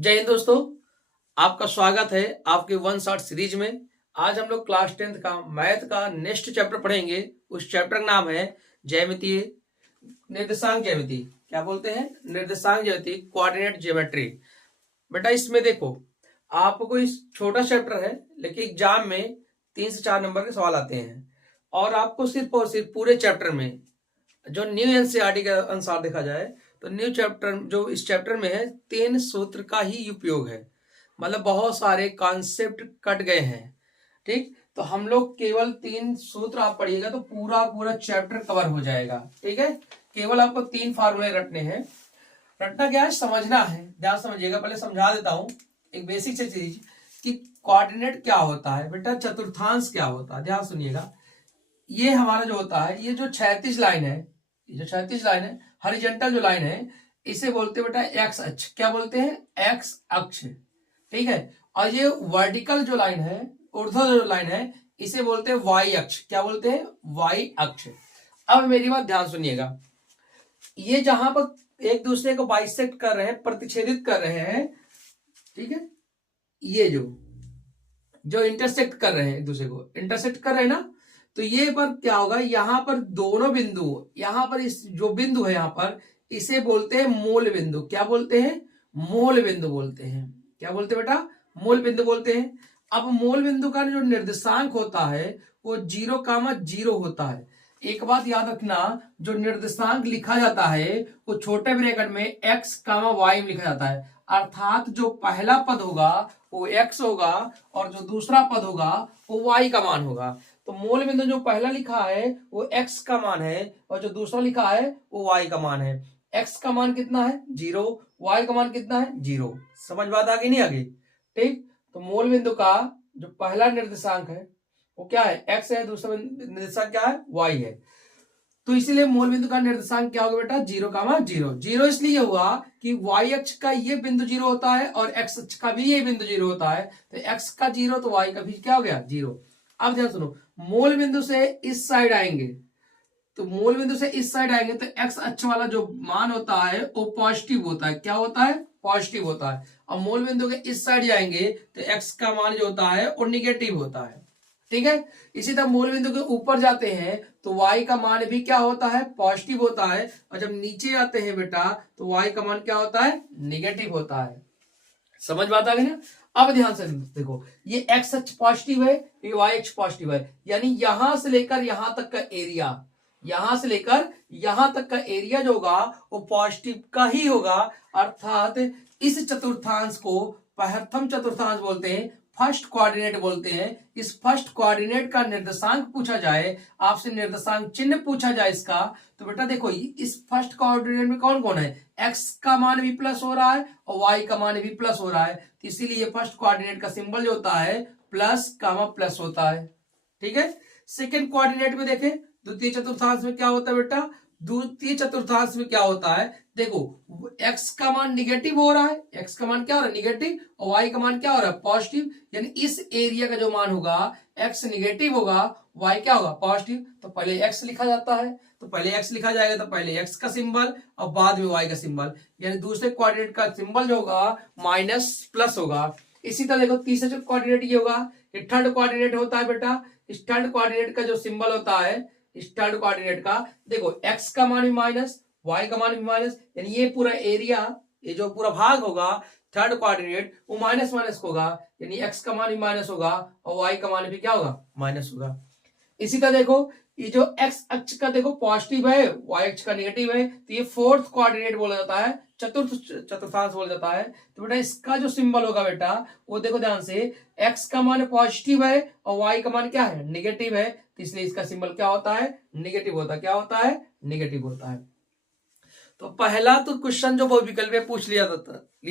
जय हिंद दोस्तों। आपका स्वागत है आपके वन शॉट सीरीज में। आज हम लोग क्लास 10th का मैथ का नेक्स्ट चैप्टर पढ़ेंगे। उस चैप्टर का नाम है ज्यामितीय निर्देशांक ज्यामिति। क्या बोलते हैं? निर्देशांक ज्यामिति, कोऑर्डिनेट ज्योमेट्री। बेटा इसमें देखो, आपको इस छोटा चैप्टर है लेकिन एग्जाम में 3 से 4 नंबर के सवाल आते हैं और आपको सिर्फ और सिर्फ पूरे चैप्टर में जो न्यू एनसीईआरटी के अनुसार देखा जाए तो न्यू चैप्टर जो इस चैप्टर में है 3 सूत्र का ही उपयोग है। मतलब बहुत सारे कॉन्सेप्ट कट गए हैं। ठीक, तो हम लोग केवल 3 सूत्र आप पढ़िएगा तो पूरा पूरा चैप्टर कवर हो जाएगा। ठीक है, केवल आपको 3 फार्मूले रटने हैं। रटना क्या है, समझना है। ध्यान समझिएगा, पहले समझा देता हूं एक बेसिक से चीज कि कोऑर्डिनेट क्या होता है। बेटा चतुर्थांश क्या होता है, ध्यान सुनिएगा। ये हमारा जो होता है, ये जो 36 लाइन है, ये जो 36 लाइन है, हॉरिजॉन्टल जो लाइन है, इसे बोलते हैं बेटा एक्स अक्ष। क्या बोलते हैं? एक्स अक्ष। ठीक है, और ये वर्टिकल जो लाइन है, ऊर्ध्वाधर जो लाइन है, इसे बोलते हैं वाई अक्ष। क्या बोलते हैं? वाई अक्ष। अब मेरी बात ध्यान सुनिएगा, ये जहां पर एक दूसरे को बाइसेक्ट कर रहे हैं, प्रतिच्छेदित कर रहे हैं, ठीक है, ये जो इंटरसेक्ट कर रहे हैं, एक दूसरे को इंटरसेक्ट कर रहे हैं ना, तो ये पर क्या होगा, यहां पर दोनों बिंदु, यहां पर इस जो बिंदु है यहां पर, इसे बोलते हैं मूल बिंदु। क्या बोलते हैं? मूल बिंदु बोलते हैं। क्या बोलते हैं बेटा? मूल बिंदु बोलते हैं। अब मूल बिंदु का जो निर्देशांक होता है वो 0,0 होता है। एक बात याद रखना, जो निर्देशांक लिखा जाता है वो छोटे ब्रैकेट में x, y में लिखा जाता है। अर्थात जो पहला पद होगा वो x होगा और जो दूसरा पद होगा वो y का मान होगा। तो मूल बिंदु जो पहला लिखा है वो x का मान है और जो दूसरा लिखा है वो y का मान है। x का मान कितना है? 0। y का मान कितना है? 0। समझ बात आगे नहीं आगे? ठीक, तो मूल बिंदु का जो पहला निर्देशांक है वो क्या है? x है। दूसरा निर्देशांक क्या है? y है। तो इसीलिए मूल बिंदु का निर्देशांक क्या होगा बेटा? 0,0। 0 इसलिए हुआ कि y अक्ष का ये बिंदु 0 होता है और x अक्ष का भी ये बिंदु 0 होता है। तो x का 0 तो y का भी क्या हो गया? 0। अब ध्यान सुनो, मूल बिंदु से इस साइड आएंगे, तो मूल बिंदु से इस साइड आएंगे तो x अक्ष वाला जो मान होता है वो पॉजिटिव होता है। क्या होता है? पॉजिटिव होता है। और मूल बिंदु के इस साइड जाएंगे तो x का मान जो होता है वो निगेटिव होता है। ठीक है, इसी तरह मूल बिंदु के ऊपर जाते हैं तो y का मान भी क्या होता है? पॉजिटिव होता है। और जब नीचे आते हैं बेटा तो y का मान क्या होता है? निगेटिव होता है। समझ बात आ गई ना? अब ध्यान से देखो, ये x अक्ष पॉजिटिव है, ये y अक्ष पॉजिटिव है, यानी यहां से लेकर यहां तक का एरिया, यहां से लेकर यहां तक का एरिया जो होगा वो पॉजिटिव का ही होगा। अर्थात इस चतुर्थांश को प्रथम चतुर्थांश बोलते हैं, फर्स्ट कोऑर्डिनेट बोलते हैं। इस फर्स्ट कोऑर्डिनेट का निर्देशांक पूछा जाए, आपसे निर्देशांक चिन्ह पूछा जाए इसका, तो बेटा देखो इस फर्स्ट कोऑर्डिनेट में कौन कौन है? x का मान भी प्लस हो रहा है और y का मान भी प्लस हो रहा है। तो इसीलिए फर्स्ट कोऑर्डिनेट का सिंबल जो होता है प्लस कामा प्लस होता है। ठीक है, सेकेंड कोऑर्डिनेट में देखें, द्वितीय चतुर्थांश में क्या होता है बेटा? द्वितीय चतुर्थांश में क्या होता है? देखो x का मान निगेटिव हो रहा है, x का मान क्या हो रहा है? निगेटिव, और y का मान क्या हो रहा है? पॉजिटिव। यानी इस एरिया का जो मान होगा x निगेटिव होगा, y क्या होगा? पॉजिटिव। तो पहले x लिखा जाता है, तो पहले x लिखा जाएगा तो पहले x का सिंबल और बाद में y का सिंबल, यानी दूसरे कोऑर्डिनेट का सिंबल जो होगा माइनस प्लस होगा। इसी तरह देखो तीसरा जो कोऑर्डिनेट ये होगा, ये थर्ड कोऑर्डिनेट होता है बेटा। इस थर्ड कोऑर्डिनेट का जो सिंबल होता है, इस थर्ड कोऑर्डिनेट का देखो x का मान भी माइनस, y का मान भी माइनस, यानी ये पूरा एरिया, ये जो पूरा भाग होगा थर्ड कोऑर्डिनेट वो माइनस माइनस होगा, यानी x का मान भी माइनस होगा और y का मान भी क्या होगा? माइनस होगा। इसी तरह देखो ये जो x अक्ष का देखो पॉजिटिव है, y अक्ष का नेगेटिव है, तो ये फोर्थ कोऑर्डिनेट बोला जाता है, चतुर्थांश बोला जाता है। तो बेटा इसका जो सिंबल होगा बेटा वो देखो ध्यान से, x का मान पॉजिटिव है और y का मान क्या है? निगेटिव है, तो इसलिए इसका सिंबल क्या होता है? निगेटिव होता है। क्या होता है? निगेटिव होता है। तो पहला तो क्वेश्चन जो बहुविकल्प में पूछ लिया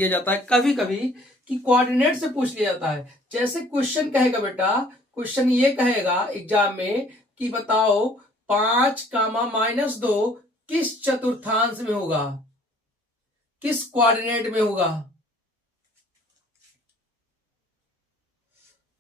जाता है कभी कभी कि कोऑर्डिनेट से पूछ लिया जाता है। जैसे क्वेश्चन कहेगा बेटा, क्वेश्चन ये कहेगा एग्जाम में कि बताओ 5,-2 किस चतुर्थांश में होगा, किस कोऑर्डिनेट में होगा,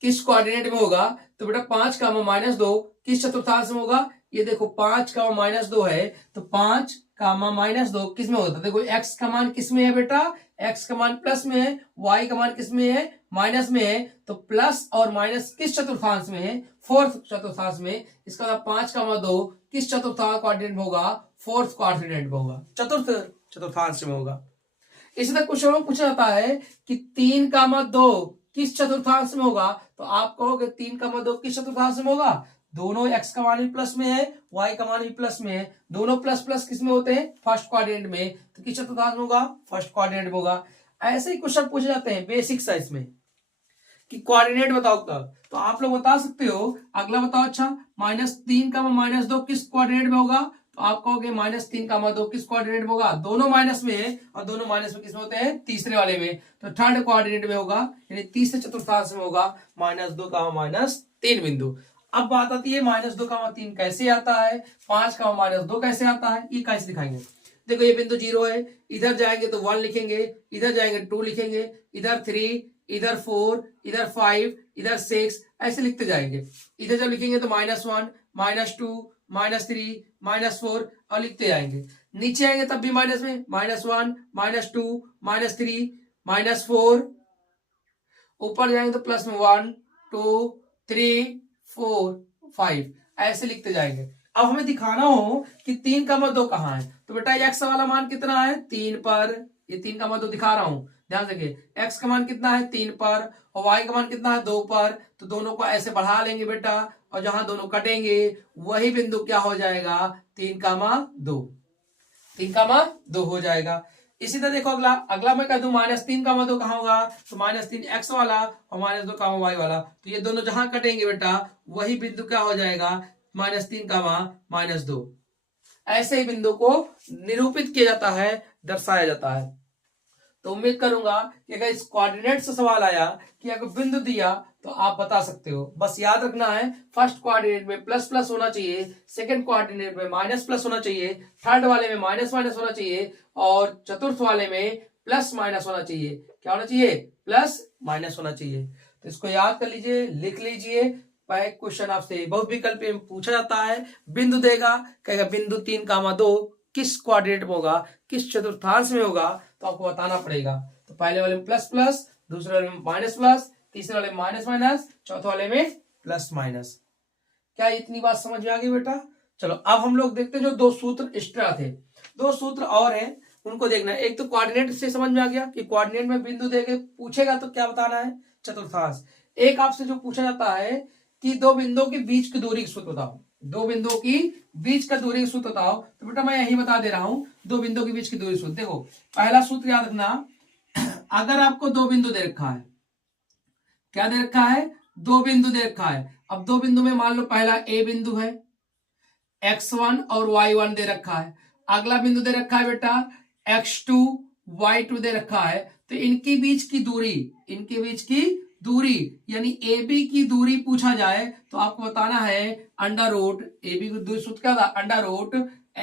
किस कोऑर्डिनेट में होगा? तो बेटा 5,-2 किस चतुर्थांश में होगा? ये देखो 5,-2 है, तो 5, कामा -2 किस में होता है? देखो x का मान किस में है बेटा? x का मान प्लस में है, y का मान किस में है? माइनस में है। तो प्लस और माइनस किस चतुर्थांश में है? फोर्थ चतुर्थांश में। इसका मतलब 5,2 किस चतुर्थांश क्वाड्रेंट में होगा? फोर्थ क्वाड्रेंट में होगा, चतुर्थ चतुर्थांश में होगा। इसी तरह क्वेश्चन में पूछा जाता है कि 3,2 किस चतुर्थांश में होगा? तो आप कहोगे 3,2 किस चतुर्थांश में होगा? दोनों x का मान भी प्लस में है, y का मान भी प्लस में है, दोनों प्लस प्लस किस में होते हैं? फर्स्ट क्वाड्रेंट में। तो किस चतुर्थांश में होगा? फर्स्ट क्वाड्रेंट में होगा। ऐसे ही क्वेश्चन पूछे जाते हैं बेसिक सा इसमें कि कोऑर्डिनेट बताओ कब, तो आप लोग बता सकते हो। अगला बताओ, अच्छा -3,-2 किस क्वाड्रेंट में होगा? तो आप कहोगे -3,2 किस क्वाड्रेंट में होगा? दोनों माइनस में है, और दोनों माइनस में किस में होते हैं? तीसरे वाले में। तो थर्ड क्वाड्रेंट में होगा, यानी तीसरे चतुर्थांश में होगा -2, -3 बिंदु। अब बात आती है -2, 3 कैसे आता है, 5, -2 कैसे आता है, ये कैसे दिखाएंगे? देखो ये बिंदु 0 है, इधर जाएंगे तो 1 लिखेंगे, इधर जाएंगे 2 लिखेंगे, इधर 3, इधर 4, इधर 5, इधर 6, ऐसे लिखते जाएंगे। इधर जब लिखेंगे तो -1, -2, -3, -4 और लिखते जाएंगे। नीचे आएंगे तब भी माइनस में, -1, -2, -3, -4। ऊपर जाएंगे तो प्लस में 1, 2, 3, 4, 5 ऐसे लिखते जाएंगे। अब हमें दिखाना हो कि 3,2 कहाँ है, तो बेटा x वाला मान कितना है? 3 पर। ये 3,2 दिखा रहा हूं, ध्यान रखिए। x का मान कितना है? 3 पर, और y का मान कितना है? 2 पर। तो दोनों को ऐसे बढ़ा लेंगे बेटा, और जहां दोनों कटेंगे वही बिंदु क्या हो जाएगा? 3,2। 3,2 हो जाएगा। इसी तरह देखो अगला, मैं कह दूं -3,2 कहाँ होगा? तो -3 x वाला और -2, y वाला। तो ये दोनों जहां कटेंगे बेटा वही बिंदु क्या हो जाएगा? -3, -2। ऐसे ही बिंदु को निरूपित किया जाता है, दर्शाया जाता है। तो उम्मीद करूंगा कि अगर इस कोऑर्डिनेट से सवाल आया कि अगर बिंदु दिया तो आप बता सकते हो। बस याद रखना है, फर्स्ट कोऑर्डिनेट में प्लस प्लस होना चाहिए, सेकंड कोऑर्डिनेट में माइनस प्लस होना चाहिए, थर्ड वाले में माइनस माइनस होना चाहिए, और चतुर्थ वाले में प्लस माइनस होना चाहिए। क्या होना चाहिए? प्लस माइनस होना चाहिए। तो इसको याद कर लीजिए, लिख लीजिए। क्वेश्चन आपसे बहुविकल्प में पूछा जाता है, बिंदु देगा, कहेगा बिंदु 3,2 किस क्वाड्रेंट में होगा, किस चतुर्थांश में होगा, तो आपको बताना पड़ेगा। तो पहले वाले में प्लस प्लस, दूसरे वाले में माइनस प्लस, तीसरे वाले में माइनस माइनस, चौथे वाले में प्लस माइनस। क्या इतनी बात समझ में आ गई बेटा? चलो अब हम लोग देखते हैं जो 2 सूत्र एक्स्ट्रा थे, 2 सूत्र और हैं, उनको देखना है। एक तो कोऑर्डिनेट से समझ में आ गया कि कोऑर्डिनेट में बिंदु देके पूछेगा तो क्या बताना है? चतुर्थांश। एक आपसे जो पूछा जाता है कि 2 बिंदुओं के बीच की दूरी की सूत्र बताओ, 2 बिंदुओं की बीच का दूरी का सूत्र बताओ। तो बेटा मैं यही बता दे रहा हूं, 2 बिंदुओं के बीच की दूरी सूत्र। देखो पहला सूत्र याद रखना, अगर आपको 2 बिंदु दे रखा है, क्या दे रखा है? 2 बिंदु दे रखा है। अब 2 बिंदु में मान लो पहला ए बिंदु है, x1 और y1 दे रखा है, अगला बिंदु दे रखा है बेटा x2, y2 दे रखा है। तो इनके बीच की दूरी, इनके बीच की दूरी यानी ए बी की दूरी पूछा जाए तो आपको बताना है अंडर रूट, ए बी की दूरी सूत्र क्या था? Under root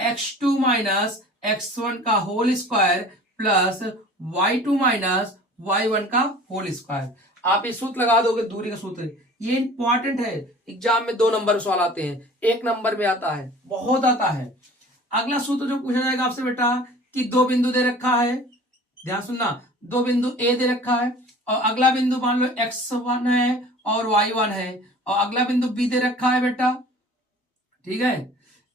x2 minus x1 का whole square plus y2 minus y1 का होल स्क्वायर। आप ये सूत्र लगा दोगे, दूरी का सूत्र। ये इंपॉर्टेंट है, एग्जाम में 2 नंबर सवाल आते हैं, 1 नंबर में आता है, बहुत आता है। अगला सूत्र जो पूछा जाएगा आपसे बेटा कि 2 बिंदु दे रखा है, ध्यान सुनना, 2 बिंदु ए दे रखा है, और अगला बिंदु मान लो x1 है और y1 है, और अगला बिंदु बी दे रखा है बेटा, ठीक है,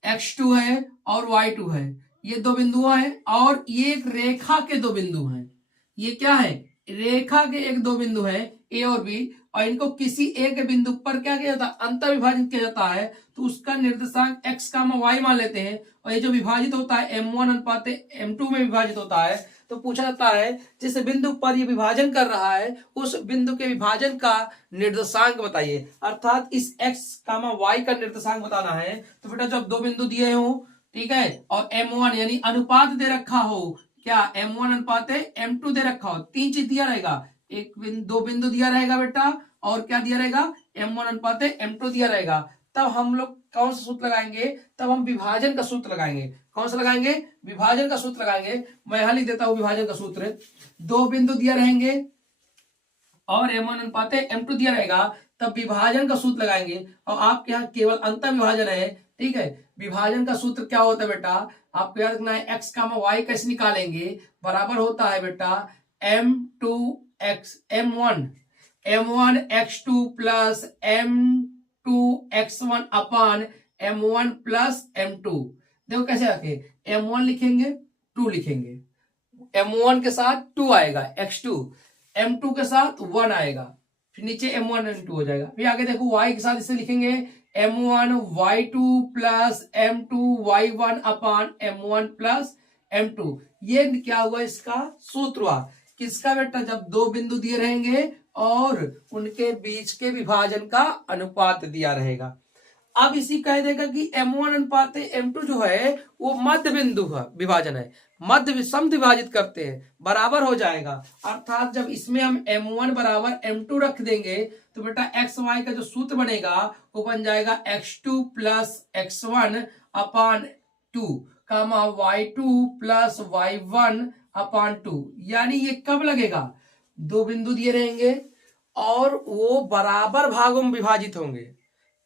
x2 है और y2 है। ये 2 बिंदु हैं, और ये एक रेखा के 2 बिंदु हैं। ये क्या है? रेखा के 2 बिंदु है, ए और बी, और इनको किसी एक बिंदु पर क्या किया जाता है? अंतर विभाजित किया जाता है। तो उसका निर्देशांक x, y मान लेते हैं, और ये जो विभाजित होता है m1 अनुपात m2 में विभाजित होता है। तो पूछा जाता है जिस बिंदु पर ये विभाजन कर रहा है उस बिंदु के विभाजन का निर्देशांक बताइए, अर्थात इस x, y का निर्देशांक बताना है। तो बेटा जब 2 बिंदु दिए हो, ठीक है, और m1 यानी अनुपात दे रखा हो, क्या m1 अनुपात m2 दे रखा हो, 3 चीज दिया रहेगा, 2 बिंदु दिया रहेगा बेटा, और क्या दिया रहेगा? m1 अनुपात m2 दिया रहेगा। तब हम लोग कौन सा सूत्र लगाएंगे? तब हम विभाजन का सूत्र लगाएंगे। कौन सा लगाएंगे? विभाजन का सूत्र लगाएंगे। मैं यहां लिख देता हूं विभाजन का सूत्र। 2 बिंदु दिया रहेंगे और m1 अनुपात m2 दिया रहेगा, तब विभाजन का सूत्र लगाएंगे। और आपके यहाँ केवल अंतर विभाजन है, ठीक है, विभाजन का सूत्र क्या होता है बेटा, आपको याद रखना है, एक्स कामा वाई कैसे निकालेंगे, बराबर होता है बेटा m2x m1 x2 plus m2 x1 अपान m1 प्लस m2। देखो कैसे रखे, m1 लिखेंगे 2 लिखेंगे, m1 के साथ 2 आएगा x2, m2 के साथ 1 आएगा, फिर नीचे m1 m2 हो जाएगा। फिर आगे देखो y के साथ इसे लिखेंगे m1 y2 plus m2 y1 अपान m1 प्लस m2। ये क्या हुआ, इसका सूत्र हुआ किसका बेटा, जब दो बिंदु दिए रहेंगे और उनके बीच के विभाजन का अनुपात दिया रहेगा। अब इसी कह देगा कि m1 अनुपात m2 जो है वो मध्य बिंदु का विभाजन है, मध्य सम विभाजित करते हैं, बराबर हो जाएगा। अर्थात जब इसमें हम m1 बराबर m2 रख देंगे तो बेटा एक्स वाई का जो सूत्र बनेगा वो बन जाएगा x2 प्लस x1 अपान 2 कामा y2 प्लस y1 अपान 2। यानी ये कब लगेगा, दो बिंदु दिए रहेंगे और वो बराबर भागों में विभाजित होंगे,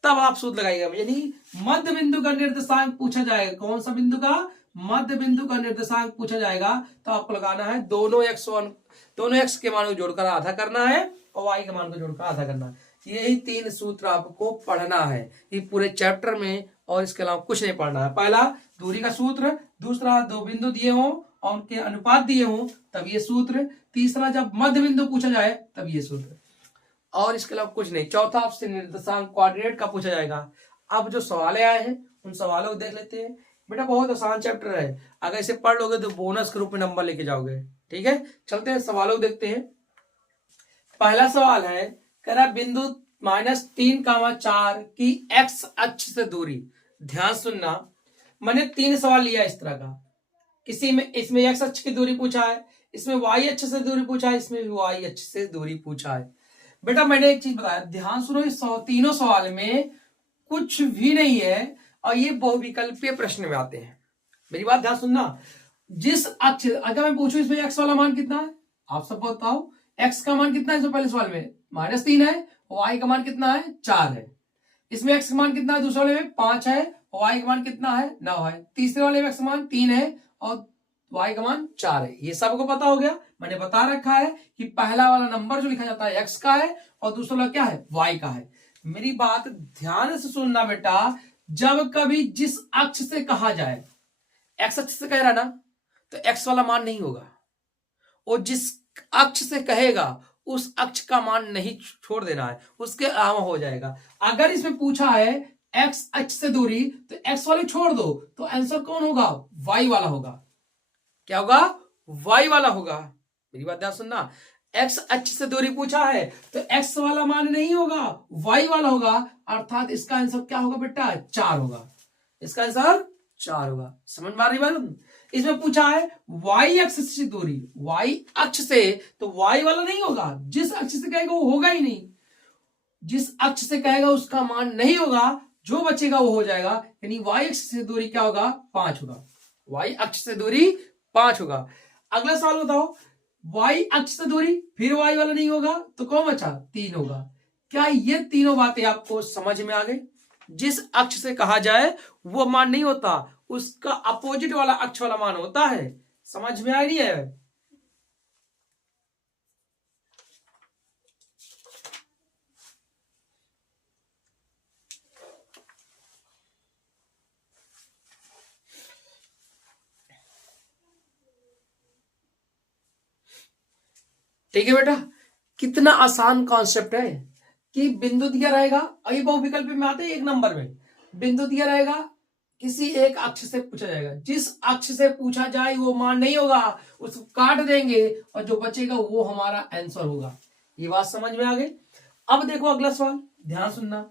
तब आप सूत्र लगाइएगा। यानी मध्य बिंदु का निर्देशांक पूछा जाएगा, कौन सा बिंदु का, मध्य बिंदु का निर्देशांक पूछा जाएगा, तो आपको लगाना है दोनों x के मान को जोड़कर आधा करना है और y के मान को जोड़कर आधा करना है। यही 3 सूत्र आपको पढ़ना है ये पूरे चैप्टर में, और इसके अलावा कुछ नहीं पढ़ना है। पहला दूरी का सूत्र, दूसरा दो बिंदु दिए हों और उनके अनुपात दिए हों तब ये सूत्र, तीसरा जब मध्य बिंदु पूछा जाए तब ये सूत्र, और इसके अलावा कुछ नहीं। चौथा आपसे निर्देशांक कोऑर्डिनेट का पूछा जाएगा। अब जो सवाल आए हैं उन सवालों को देख लेते हैं। बेटा बहुत आसान चैप्टर है, अगर इसे पढ़ लोगे तो बोनस के रूप में नंबर लेके जाओगे। ठीक है, चलते हैं सवालों को देखते हैं। पहला सवाल है, कह रहा बिंदु -3,4 की एक्स अक्ष से दूरी। ध्यान सुनना, मैंने 3 सवाल लिया इस तरह का, किसी में इसमें एक्स अक्ष की दूरी पूछा है, इसमें वाई अक्ष से दूरी पूछा है, इसमें वाई अक्ष से दूरी पूछा है। बेटा मैंने एक चीज बताया, ध्यान सुनो, इस तीनों सवाल में कुछ भी नहीं है और ये बहुविकल्पीय प्रश्न में आते हैं। मेरी बात ध्यान सुनना, जिस अक्ष, अगर मैं पूछूं इसमें एक्स वाला मान कितना है, आप सब बताओ, एक्स का मान कितना है, इसमें पहले सवाल में -3 है, वाई का मान कितना है 4 है, इसमें एक्स का मान कितना है, दूसरे वाले में 5 है, वाई का मान कितना है 9 है, तीसरे वाले में एक्स का मान 3 है और वाई का मान 4 है। ये सबको पता हो गया, मैंने बता रखा है कि पहला वाला नंबर जो लिखा जाता है एक्स का है और दूसरा वाला क्या है, वाई का है। मेरी बात ध्यान से सुनना बेटा, जब कभी जिस अक्ष से कहा जाए, एक्स अक्ष से कह रहा ना, तो एक्स वाला मान नहीं होगा, और जिस अक्ष से कहेगा उस अक्ष का मान नहीं छोड़ देना है, उसके अलावा हो जाएगा। अगर इसमें पूछा है एक्स अक्ष से दूरी, तो एक्स वाली छोड़ दो, तो आंसर कौन होगा, वाई वाला होगा। क्या होगा, वाई वाला होगा। मेरी बात ध्यान सुनना, एक्स अक्ष से दूरी पूछा है तो एक्स वाला मान नहीं होगा, वाई वाला होगा। अर्थात इसका आंसर क्या होगा बेटा, 4 होगा। इसका आंसर 4 होगा। समझ में आ रही बात? इसमें पूछा है वाई अक्ष से दूरी, वाई अक्ष से, तो वाई वाला नहीं होगा, जिस अक्ष से कहेगा वो होगा ही नहीं, जिस अक्ष से कहेगा उसका मान नहीं होगा, जो बचेगा वो हो जाएगा। यानी वाई अक्ष से दूरी क्या होगा, 5 होगा। वाई अक्ष से दूरी 5 होगा। अगला सवाल बताओ, वाई अक्ष से दूरी फिर वाई वाला नहीं होगा, तो कौन बचा, 3 होगा। क्या ये तीनों बातें आपको समझ में आ गई? जिस अक्ष से कहा जाए वो मान नहीं होता, उसका अपोजिट वाला अक्ष वाला मान होता है। समझ में आ रही है? ठीक है बेटा, कितना आसान कॉन्सेप्ट है कि बिंदु दिया रहेगा, और ये बहुविकल्प में आते हैं, एक नंबर में बिंदु दिया रहेगा, किसी एक अक्ष से पूछा जाएगा, जिस अक्ष से पूछा जाए वो मान नहीं होगा, उसको काट देंगे और जो बचेगा वो हमारा आंसर होगा। ये बात समझ में आ गई? अब देखो अगला सवाल, ध्यान सुनना।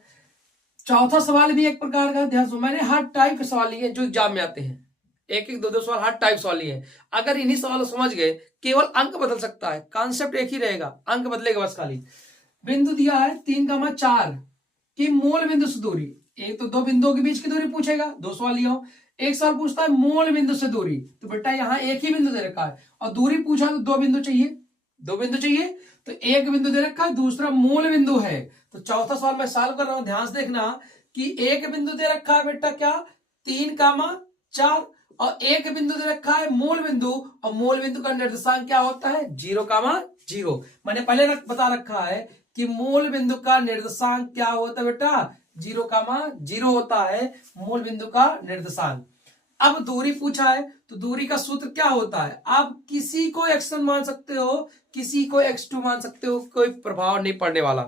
चौथा सवाल भी एक प्रकार का, ध्यान सुनो, मैंने हर टाइप के सवाल लिए जो एग्जाम में आते हैं, एक एक दो सवाल, हर टाइप सवाल लिए। अगर इन्हीं सवालों समझ गए, केवल अंक बदल सकता है, कॉन्सेप्ट एक ही रहेगा, अंक बदलेगा बस खाली। बिंदु दिया है 3,4 की मूल बिंदु से दूरी, एक तो दो बिंदुओं के बीच की दूरी पूछेगा, 2 सवाल लिया हो। एक सवाल पूछता है मूल बिंदु से दूरी, तो बेटा यहाँ एक ही बिंदु दे रखा है और दूरी पूछा तो 2 बिंदु चाहिए, 2 बिंदु चाहिए, तो एक बिंदु दे रखा है, दूसरा मूल बिंदु है। तो चौथा सवाल मैं सॉल्व कर रहा हूं, ध्यान से देखना कि एक बिंदु दे रखा है बेटा क्या, 3, 4 और एक बिंदु दे रखा है मूल बिंदु, और मूल बिंदु का निर्देशांक क्या होता है 0, 0। मैंने पहले बता रखा है कि मूल बिंदु का निर्देशांक क्या होता है बेटा 0, 0 होता है मूल बिंदु का निर्देशांक। अब दूरी पूछा है तो दूरी का सूत्र क्या होता है, आप किसी को x1 मान सकते हो, किसी को x2 मान सकते हो, कोई प्रभाव नहीं पड़ने वाला।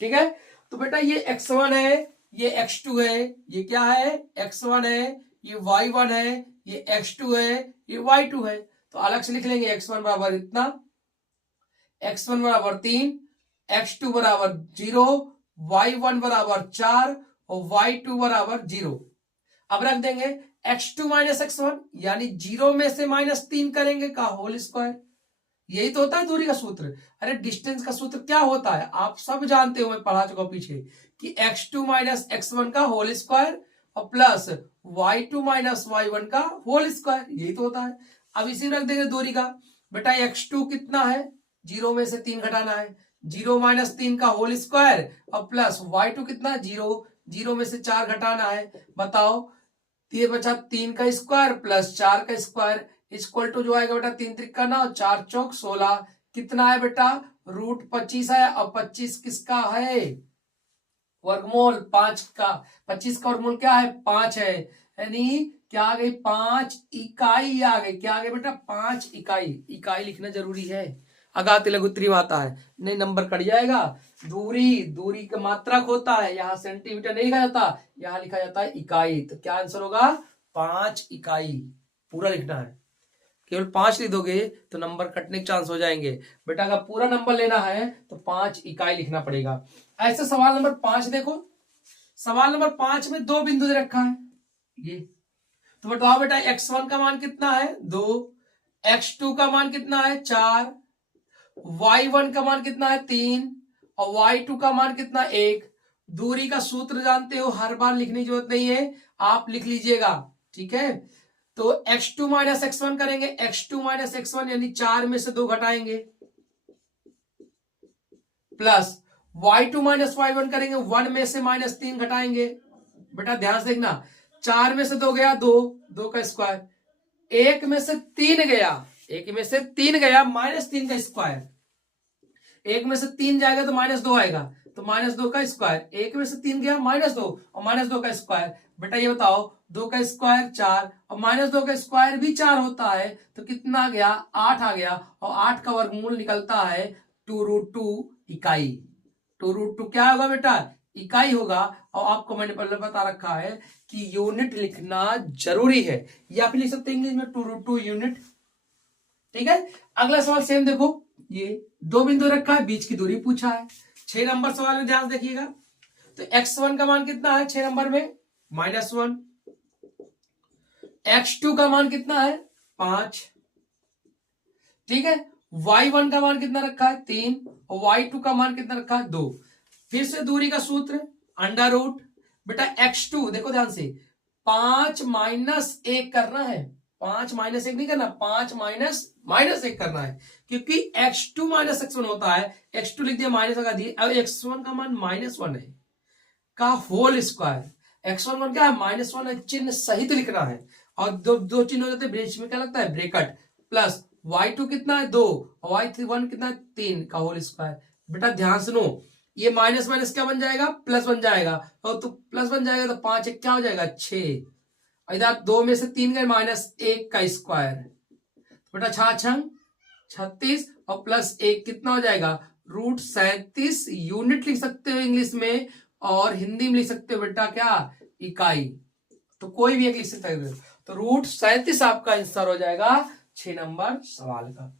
ठीक है, तो बेटा ये x1 है, ये x2 है, ये क्या है x1 है, ये y1 है, ये x2 है, ये y2 है। तो अलग से लिख लेंगे x1 बराबर इतना, x1 बराबर 3, x2 बराबर 0, y1 बराबर 4 और y2 बराबर 0। अब रख देंगे x2 माइनस x1 यानी 0 में से -3 करेंगे का होल स्क्वायर। यही तो होता है दूरी का सूत्र। अरे डिस्टेंस का सूत्र क्या होता है आप सब जानते हो, मैं पढ़ा चुका पीछे कि x2 माइनस x1 का होल स्क्वायर और प्लस y2 माइनस y1 का होल स्क्वायर, यही तो होता है। अब इसी रख देंगे दूरी का, बेटा x2 कितना है 0 में से 3 घटाना है, 0 माइनस 3 का होल स्क्वायर और प्लस y2 कितना 0, 0 में से 4 घटाना है। बताओ ये बचा 3 का स्क्वायर प्लस 4 का स्क्वायर इक्वल टू जो आएगा बेटा 3 त्रिका 9, 4 चौक 16, कितना है बेटा √25 है। और 25 किसका है वर्गमूल 5 का, 25 का वर्गमूल क्या है 5 है, यानी क्या आ गई 5 इकाई आ गई। क्या आ गई बेटा 5 इकाई। इकाई लिखना जरूरी है, अगात लघु त्रिमाता है नहीं नंबर कट जाएगा। दूरी का मात्रक होता है, यहाँ सेंटीमीटर नहीं लिखा जाता, यहाँ लिखा जाता है इकाई। तो क्या आंसर होगा 5 इकाई, पूरा लिखना है। केवल 5 लिख दोगे तो नंबर कटने के चांस हो जाएंगे। बेटा अगर पूरा नंबर लेना है तो 5 इकाई लिखना पड़ेगा। ऐसे सवाल नंबर 5 देखो, सवाल नंबर 5 में 2 बिंदु दे रखा है ये, तो बताओ बेटा x1 का मान कितना है 2, x2 का मान कितना है 4, y1 का मान कितना है 3 और y2 का मान कितना 1। दूरी का सूत्र जानते हो, हर बार लिखने की जरूरत नहीं है, आप लिख लीजिएगा। ठीक है, तो x2 माइनस x1 करेंगे, x2 माइनस x1 यानी 4 में से 2 घटाएंगे, प्लस y2 माइनस y1 करेंगे, 1 में से -3 घटाएंगे। बेटा ध्यान से देखना, 4 में से 2 गया 2, 2 का स्क्वायर, 1 में से 3 गया, 1 में से 3 गया -3 का स्क्वायर, 1 में से 3 जाएगा तो -2 आएगा, तो -2 का स्क्वायर, 1 में से 3 गया -2 और -2 का स्क्वायर। बेटा ये बताओ 2 का स्क्वायर 4 और -2 का स्क्वायर भी 4 होता है, तो कितना आ गया 8 आ गया, और 8 का वर्गमूल निकलता है 2√2 इकाई। 2√2 क्या होगा बेटा इकाई होगा। और आपको मैंने पहले बता रखा है कि यूनिट लिखना जरूरी है, या फिर लिख सकते हैं इंग्लिश में 2√2 यूनिट। ठीक है, अगला सवाल सेम देखो, ये 2 बिंदु रखा है, बीच की दूरी पूछा है। 6 नंबर सवाल में ध्यान देखिएगा, तो x1 का मान कितना है 6 नंबर में -1, x2 का मान कितना है 5। ठीक है, y1 का मान कितना रखा है 3 और y2 का मान कितना रखा है 2। फिर से दूरी का सूत्र अंडर रूट, बेटा x2 देखो ध्यान से 5 - 1 करना है, 5 - 1 नहीं करना, 5 - 1 करना है, क्योंकि x2 - x1 होता है, x2 लिख दिया माइनस लगा दिए, अब x1 का मान -1 है का होल स्क्वायर, x1 मान क्या है -1 है, चिन्ह सहित लिखना है, और दो चिन्ह हो जाते हैं बीच में क्या लगता है ब्रैकेट, प्लस y2 कितना है 2 और y1 कितना है 3 का होल स्क्वायर। बेटा ध्यान सुनो, ये माइनस माइनस क्या बन जाएगा प्लस बन जाएगा, और तो प्लस बन जाएगा तो 5 1 क्या हो जाएगा 6, और इधर 2 में से 3 गए -1 का स्क्वायर, बेटा 6 36 और +1 कितना हो जाएगा √37 यूनिट लिख सकते हो इंग्लिश में, और हिंदी में लिख सकते हो बेटा क्या इकाई, तो कोई भी एक लिख सकते हो। तो √37 आपका आंसर हो जाएगा 6 नंबर सवाल का।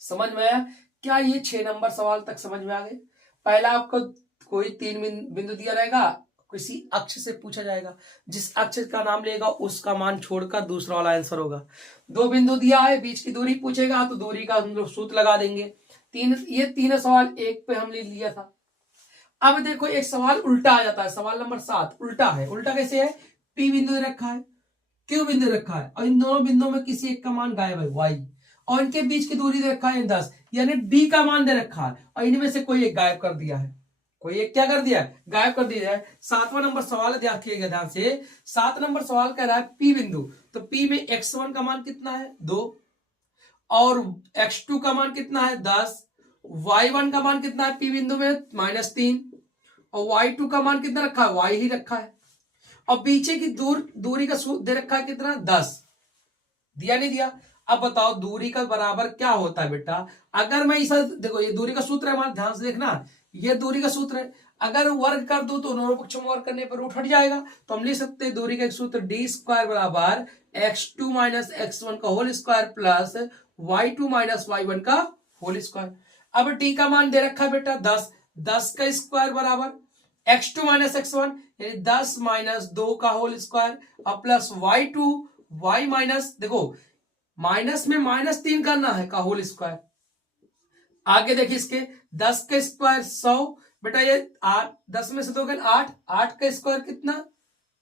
समझ में आया क्या, ये 6 नंबर सवाल तक समझ में आ गए। पहला आपको कोई 3 बिंदु दिया रहेगा, किसी अक्ष से पूछा जाएगा, जिस अक्ष का नाम लेगा उसका मान छोड़कर दूसरा वाला आंसर होगा। 2 बिंदु दिया है, बीच की दूरी पूछेगा तो दूरी का हम लोग सूत्र लगा देंगे। ये तीनों सवाल एक पे हमने लिया था। अब देखो एक सवाल उल्टा आ जाता है, सवाल नंबर 7 उल्टा है। उल्टा कैसे है, P बिंदु रखा है, Q बिंदु रखा है, और इन दोनों बिंदुओं में किसी एक का मान गायब है Y, और इनके बीच की दूरी दे रखा है 10, यानी D का मान दे रखा है, और इनमें से कोई एक गायब कर दिया है, कोई एक क्या कर दिया, गायब कर दिया है। 7वां नंबर सवाल है, ध्यान रखिएगा ध्यान से। 7 नंबर सवाल कह रहा है पी बिंदु, तो पी में x1 का मान कितना है 2 और x2 का मान कितना है 10, y1 का मान कितना है पी बिंदु में -3 और y2 का मान कितना रखा है, y ही रखा है। और पीछे की दूरी का सूत्र दे रखा है कितना 10, दिया नहीं दिया। अब बताओ दूरी का बराबर क्या होता है बेटा, अगर मैं इस देखो ये दूरी का सूत्र है हमारा, ध्यान से देखना, ये दूरी का सूत्र है। अगर वर्ग कर दो तो दोनों पक्षों में वर्ग करने पर रूट हट जाएगा, तो हम लिख सकते हैं दूरी का एक सूत्र d² बराबर x2 माइनस x1 का whole square plus y2 minus y1 का होल स्क्वायर। अब t का मान दे रखा है बेटा 10, 10 का स्क्वायर बराबर x2 माइनस x1 यानी 10 माइनस 2 का होल स्क्वायर अब प्लस y2 y माइनस, देखो माइनस में -3 करना है का होल स्क्वायर। आगे देखिए इसके 10 का स्क्वायर 100 बेटा, ये 8 10 में से 2 गए 8, 8 का स्क्वायर कितना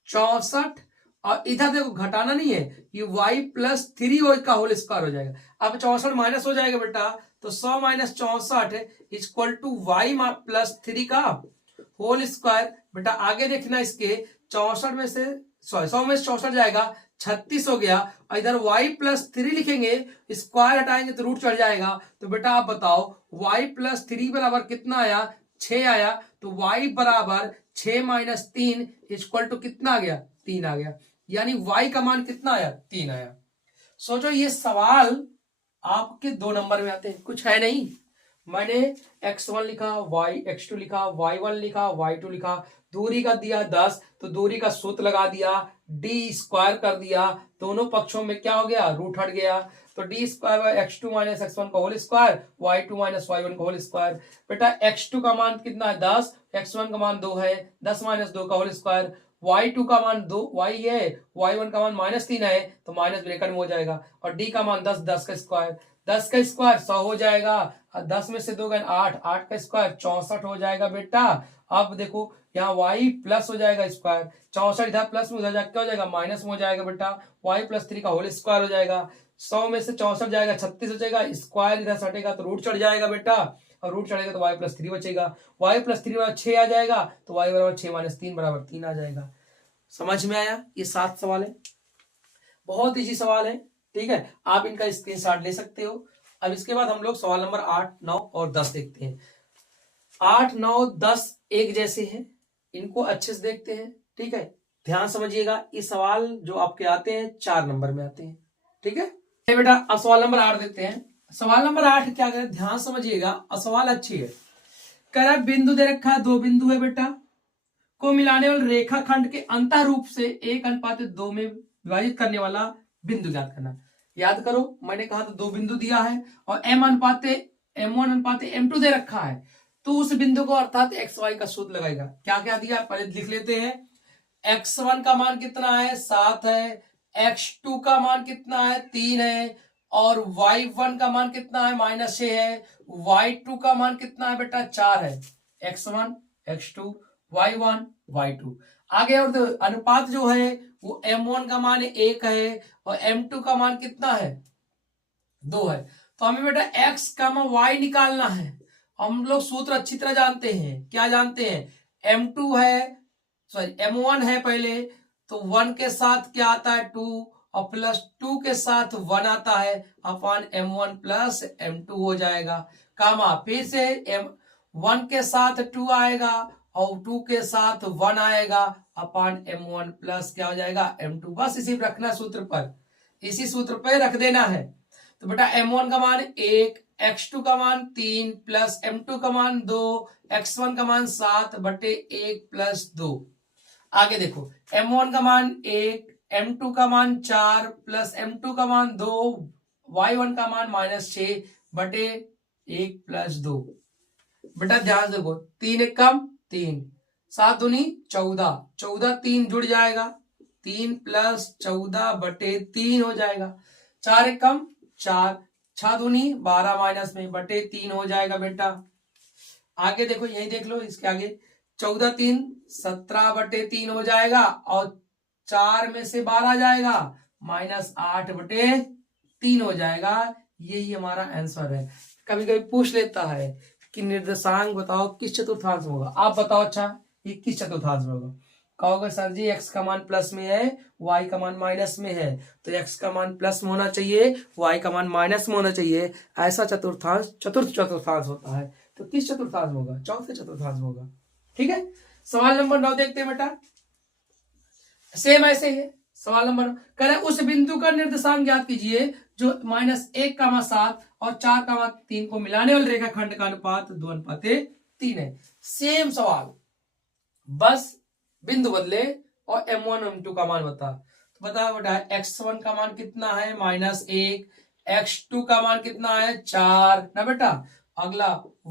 64 और इधर देखो घटाना नहीं है, ये y प्लस 3 का होल स्क्वायर हो जाएगा। अब 64 माइनस हो जाएगा बेटा, तो 100 minus 64 equal to y plus 3 का होल स्क्वायर। बेटा आगे देखना इसके 64 में से 100 में से 64 जाएगा 36 हो गया और इधर y प्लस 3 लिखेंगे, स्क्वायर हटाएंगे तो रूट चढ़ जाएगा। तो बेटा आप बताओ y प्लस 3 बराबर कितना आया 6 आया, तो y बराबर 6 माइनस 3 इक्वल टू कितना आ गया 3 आ गया, यानी y का मान कितना आया 3 आया। सोचो ये सवाल आपके 2 नंबर में आते हैं, कुछ है नहीं। मैंने x1 लिखा x2 लिखा y1 लिखा y2 लिखा, दूरी का दिया 10 तो दूरी का सूत्र लगा दिया, d² कर दिया, दोनों पक्षों में क्या हो गया रूट हट गया, तो d² x2 माइनस x1 का whole square y2 minus y1 का होल स्क्वायर। बेटा x2 का मान कितना है 10, x1 का मान 2 है, 10 माइनस 2 का होल स्क्वायर, y2 का मान 2 y है, y1 का मान -3 है तो माइनस ब्रैकेट में हो जाएगा, और d का मान 10, 10 का स्क्वायर 10 का स्क्वायर 100 हो जाएगा, 10 में से 2 गए 8, 8 का स्क्वायर 64 हो जाएगा बेटा। अब देखो यहाँ y प्लस हो जाएगा स्क्वायर, 64 इधर प्लस में उधर क्या हो जाएगा माइनस में हो जाएगा बेटा, y प्लस 3 का होल स्क्वायर हो जाएगा, 100 में से 64 जाएगा 36 हो जाएगा, स्क्वायर इधर से हटेगा तो रूट चढ़ जाएगा बेटा, और रूट चढ़ेगा तो y प्लस 3 बचेगा, y प्लस 3 बराबर 6 आ जाएगा, तो y बराबर 6 माइनस 3 बराबर 3 आ जाएगा। समझ में आया, ये 7 सवाल है, बहुत इजी सवाल है, ठीक है, आप इनका स्क्रीनशॉट ले सकते हो। अब इसके बाद हम लोग सवाल नंबर 8, 9 और 10 देखते हैं। 8, 9, 10 एक जैसे हैं, इनको अच्छे से देखते हैं, ठीक है, ध्यान समझिएगा। ये सवाल जो आपके आते हैं 4 नंबर में आते हैं, ठीक है बेटा। अब सवाल नंबर 8 देखते हैं। सवाल नंबर 8 क्या करें, ध्यान समझिएगा और सवाल अच्छी है। कह रहा है बिंदु दे रखा है, 2 बिंदु है बेटा, को मिलाने वाले रेखाखंड के अंतः रूप से 1:2 में विभाजित करने वाला बिंदु ज्ञात करना। याद करो मैंने कहा था 2 बिंदु दिया है और m1:m2 दे रखा है, तो उस बिंदु को अर्थात xy का सूत्र लगाएगा। क्या क्या दिया पहले लिख लेते हैं। x1 का मान कितना है 7 है, x2 का मान कितना है 3 है, और y1 का मान कितना है -6 है, y2 का मान कितना है बेटा 4 है। x1 x2 y1 y2 आगे, और अनुपात जो है वो m1 का मान 1 है और m2 का मान कितना है 2 है। तो हमें बेटा x का मान y निकालना है। हम लोग सूत्र अच्छी तरह जानते हैं, क्या जानते हैं, m2 है सॉरी m1 है पहले, तो 1 के साथ क्या आता है 2 और प्लस 2 के साथ 1 आता है, अपॉन m1 प्लस m2 हो जाएगा, कामा फिर से m1 के साथ 2 आएगा और 2 के साथ 1 आएगा, अपॉन m1 प्लस क्या हो जाएगा m2। बस इसी पर रखना सूत्र पर, इसी सूत्र पर रख देना है। तो बेटा m1 का मान 1, x2 का मान 3 प्लस m2 का मान 2, x1 का मान 7 बटे 1 प्लस 2। आगे देखो m1 का मान 1, m2 का मान 4 प्लस m2 का मान 2, y1 का मान -6 बटे 1 प्लस 2। बेटा ध्यान देखो 3 एक कम 3, 7 दूनी 14, 14 3 जुड़ जाएगा, 3 प्लस 14 बटे 3 हो जाएगा, 4 एक कम 4, 6 दूनी 12 माइनस में बटे 3 हो जाएगा बेटा। आगे देखो यही देख लो, इसके आगे 14 3 17 बटे 3 हो जाएगा, और 4 में से 12 जाएगा -8 बटे 3 हो जाएगा। यही हमारा आंसर है। कभी कभी पूछ लेता है कि निर्देशांक बताओ किस चतुर्थांश में होगा। आप बताओ अच्छा ये किस चतुर्थांश में होगा। कहोगे सर जी x का मान प्लस में है, y का मान माइनस में है, तो x का मान प्लस में होना चाहिए, y का मान माइनस में होना चाहिए। ऐसा चतुर्थांश चतुर्थ चतुर्थांश होता है। तो किस चतुर्थांश में होगा? चौथे चतुर्थांश में होगा। ठीक है। सवाल नंबर 9 देखते हैं बेटा। सेम ऐसे ही है। सवाल नंबर कह रहे उस बिंदु का निर्देशांक ज्ञात कीजिए जो -1,7 और 4,3 को मिलाने वाले रेखाखंड का अनुपात 2:3 है। सेम सवाल, बस बिंदु बदले और m1 m2 का मान बता। तो बताओ बेटा x1 का मान कितना है? -1। x2 का मान कितना है? 4 ना बेटा। अगला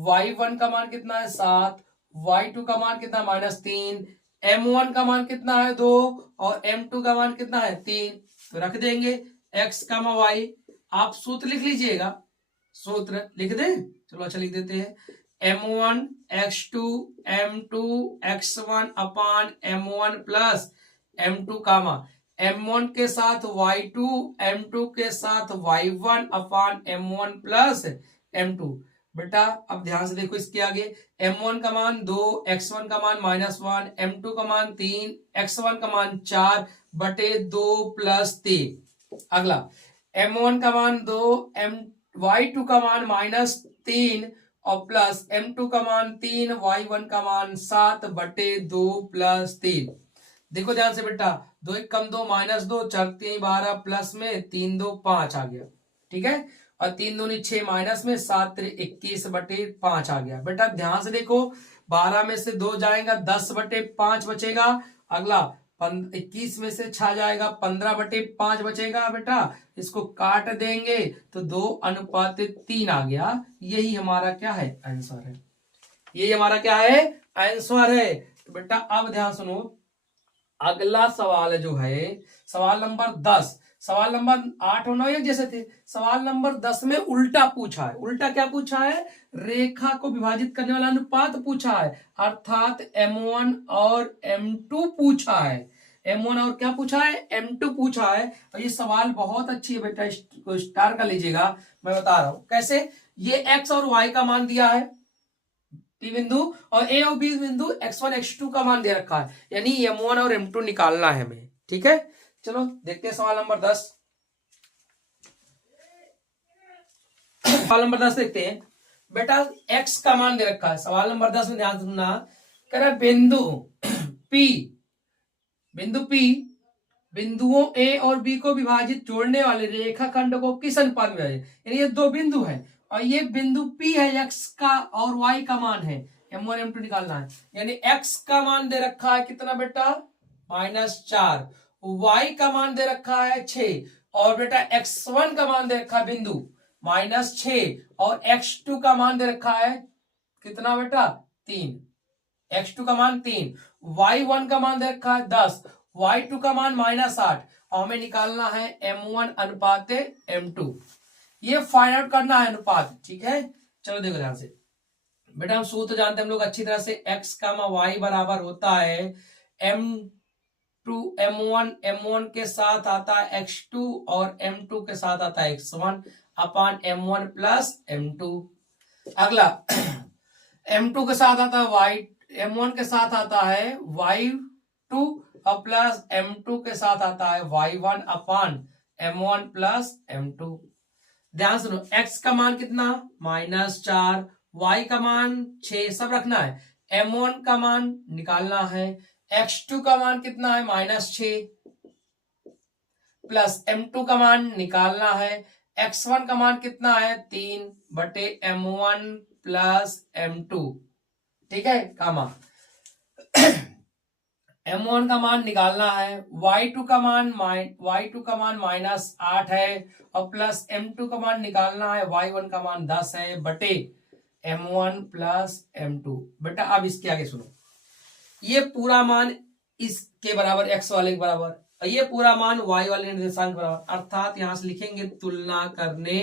y1 का मान कितना है? 7। y2 का मान कितना है? -3। m1 का मान कितना है? 2 और m2 का मान कितना है? 3। तो रख देंगे x, y। आप सूत्र लिख लीजिएगा, सूत्र लिख दें। चलो अच्छा लिख देते हैं। m1 x2 m2 x1 अपान m1 प्लस m2 कामा m1 के साथ y2 m2 के साथ y1 अपान m1 प्लस m2। बेटा अब ध्यान से देखो इसके आगे m1 का मान 2, x1 का मान -1, m2 का मान 3, x1 का मान 4 बटे 2 प्लस 3। अगला m1 का मान 2, y2 का मान -3 और प्लस m2 का मान 3, y1 का मान 7 बटे 2 प्लस 3। देखो ध्यान से बेटा, 2 1 कम 2 -2 4 3 12 प्लस में 3 2 5 आ गया। ठीक है। और 3 दूनी 6 माइनस में 7 3 21 बटे 5 आ गया। बेटा ध्यान से देखो, 12 में से 2 जाएगा 10 बटे 5 बचेगा। अगला 21 में से 6 जाएगा 15 बटे 5 बचेगा। बेटा इसको काट देंगे तो 2:3 आ गया। यही हमारा क्या है? आंसर है। यही हमारा क्या है? आंसर है। तो बेटा अब ध्यान सुनो, अगला सवाल जो है सवाल नंबर 10, सवाल नंबर 8 और 9 एक जैसे थे। सवाल नंबर 10 में उल्टा पूछा है। उल्टा क्या पूछा है? रेखा को विभाजित करने वाला अनुपात पूछा है, अर्थात m1 और m2 पूछा है। m1 और क्या पूछा है? m2 पूछा है। और ये सवाल बहुत अच्छी है बेटा, इसको स्टार कर लीजिएगा। मैं बता रहा हूं कैसे। ये x और y का मान दिया है P बिंदु, और A और B बिंदु x1 x2 का मान दे रखा है, यानी m1 और m2 निकालना है हमें। ठीक है। चलो देखते हैं सवाल नंबर 10। सवाल नंबर 10 देखते हैं। बेटा x का मान दे रखा है सवाल नंबर 10 में, ध्यान सुनना। कह रहा बिंदु P बिंदुओं A और B को विभाजित जोड़ने वाले रेखाखंड को किस अनुपात में विभाजित, यानी ये दो बिंदु हैं और ये बिंदु P है, x का और y का मान है, m1 m2 निकालना है। यानी x का मान दे रखा है कितना बेटा? -4। y का मान दे रखा है 6 और बेटा x1 का मान दे रखा है बिंदु -6 और x2 का मान दे रखा है कितना बेटा? 3। x2 का मान 3, y1 का मान दे रखा है 10, y2 का मान -8 और हमें निकालना है m1 अनुपात m2। ये फाइंड आउट करना है अनुपात। ठीक है। चलो देखो ध्यान से बेटा, हम सूत्र जानते हैं हम लोग अच्छी तरह से। x, y बराबर होता है m2 m1 के साथ आता है x2 और m2 के साथ आता है x1 अपान m1 प्लस m2। अगला m2 के साथ आता है y, m1 के साथ आता है y2 और प्लस m2 के साथ आता है y1 अपान m1 प्लस m2। ध्यान सुनो, x का मान कितना? -4, y का मान 6, सब रखना है। m1 का मान निकालना है, x2 का मान कितना है? -6 प्लस m2 का मान निकालना है, x1 का मान कितना है? 3 बटे m1 प्लस m2। ठीक है। कामा m1 का मान निकालना है, y2 का मान -8 है और प्लस m2 का मान निकालना है, y1 का मान 10 है बटे m1 प्लस m2। बेटा अब इसके आगे सुनो, ये पूरा मान इसके बराबर x वाले के बराबर और ये पूरा मान y वाले निर्देशांक बराबर, अर्थात यहां से लिखेंगे तुलना करने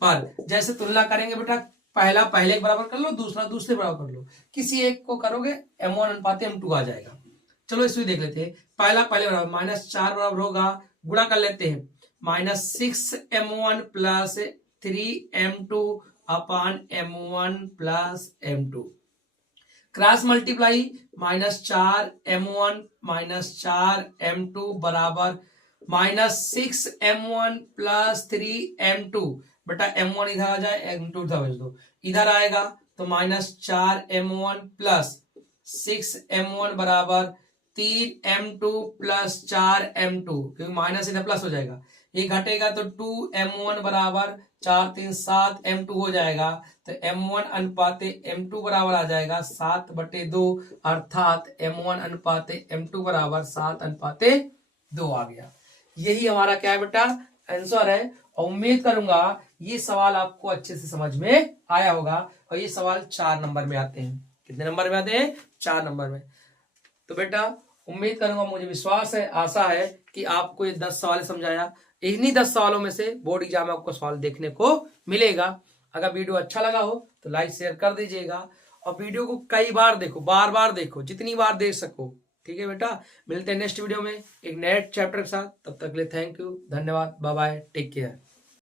पर। जैसे तुलना करेंगे बेटा, पहला पहले के बराबर कर लो, दूसरा दूसरे बराबर कर लो, किसी एक को करोगे m1 अनुपात m2 आ जाएगा। चलो इसमें देख लेते हैं। पहला पहले बराबर -4 बराबर होगा, गुणा कर लेते हैं, -6m1 plus 3m2 upon m1 plus m2। Cross multiply -4m1 -4m2 बराबर -6m1 प्लस 3m2। बेटा m1 इधर आ जाए, m2 इधर भेज दो, इधर आएगा तो -4m1 प्लस 6m1 बराबर 3m2 प्लस 4m2, क्योंकि माइनस इधर प्लस हो जाएगा, ये घटेगा तो 2m1 बराबर 4 3 7m2 हो जाएगा। तो m1 अनुपाते m2 बराबर आ जाएगा 7/2, अर्थात m1 अनुपाते m2 बराबर 7/2 आ गया। यही हमारा क्या है बेटा, आंसर है। और उम्मीद करूंगा ये सवाल आपको अच्छे से समझ में आया होगा। और ये सवाल 4 नंबर में आते हैं। कितने नंबर में आते हैं? 4 नंबर में। तो बेटा उम्मीद करूंगा, मुझे विश्वास है, आशा है कि आपको ये 10 सवाल समझाया। इन्हीं 10 सवालों में से बोर्ड एग्जाम में आपको सवाल देखने को मिलेगा। अगर वीडियो अच्छा लगा हो तो लाइक शेयर कर दीजिएगा, और वीडियो को कई बार देखो, बार बार देखो, जितनी बार देख सको। ठीक है बेटा, मिलते हैं नेक्स्ट वीडियो में एक नए चैप्टर के साथ। तब तक के लिए थैंक यू, धन्यवाद, बाय बाय, टेक केयर।